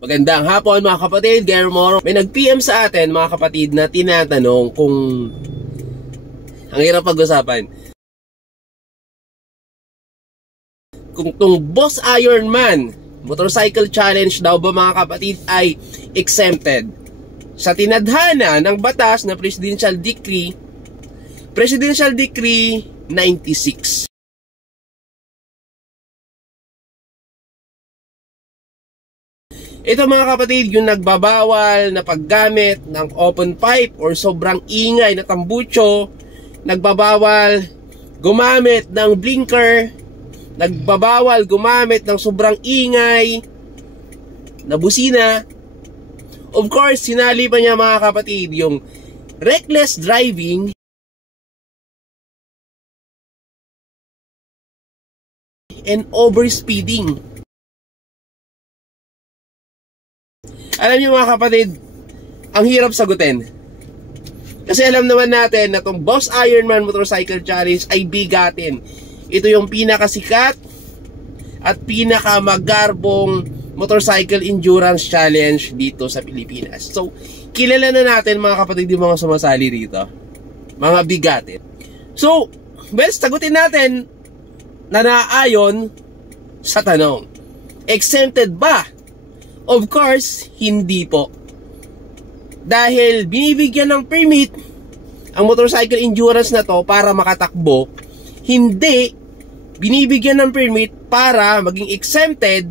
Magandang hapon mga kapatid, Guillermo. May nag-PM sa atin mga kapatid na tinatanong kung ang hirap pag-usapan. Kung tong Boss Ironman Motorcycle Challenge daw ba mga kapatid ay exempted sa tinadhana ng batas na Presidential Decree 96. Ito mga kapatid, yung nagbabawal na paggamit ng open pipe or sobrang ingay na tambucho, nagbabawal gumamit ng blinker, nagbabawal gumamit ng sobrang ingay na busina. Of course, sinali pa niya mga kapatid yung reckless driving and overspeeding. Alam niyo mga kapatid, ang hirap sagutin. Kasi alam naman natin na itong Boss Ironman Motorcycle Challenge ay bigatin. Ito yung pinakasikat at pinakamagarbong motorcycle endurance challenge dito sa Pilipinas. So, kilala na natin mga kapatid yung mga sumasali dito. Mga bigatin. So, sagutin natin na naayon sa tanong. Exempted ba? Of course, hindi po. Dahil binibigyan ng permit ang motorcycle endurance na to para makatakbo, hindi binibigyan ng permit para maging exempted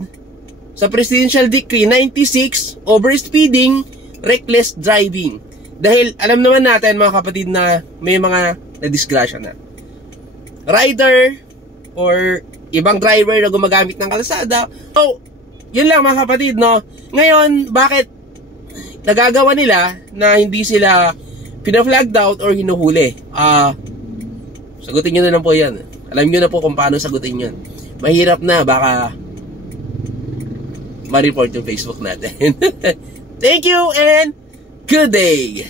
sa Presidential Decree 96, overspeeding, reckless driving. Dahil alam naman natin mga kapatid na may mga nadisgrasya na rider or ibang driver na gumagamit ng kalsada. So, yun lang mga kapatid, no? Ngayon, bakit nagagawa nila na hindi sila pina-flagged out or hinuhuli? Sagutin nyo na lang po yan. Alam nyo na po kung paano sagutin yun. Mahirap na, baka ma-report yung Facebook natin. Thank you and good day!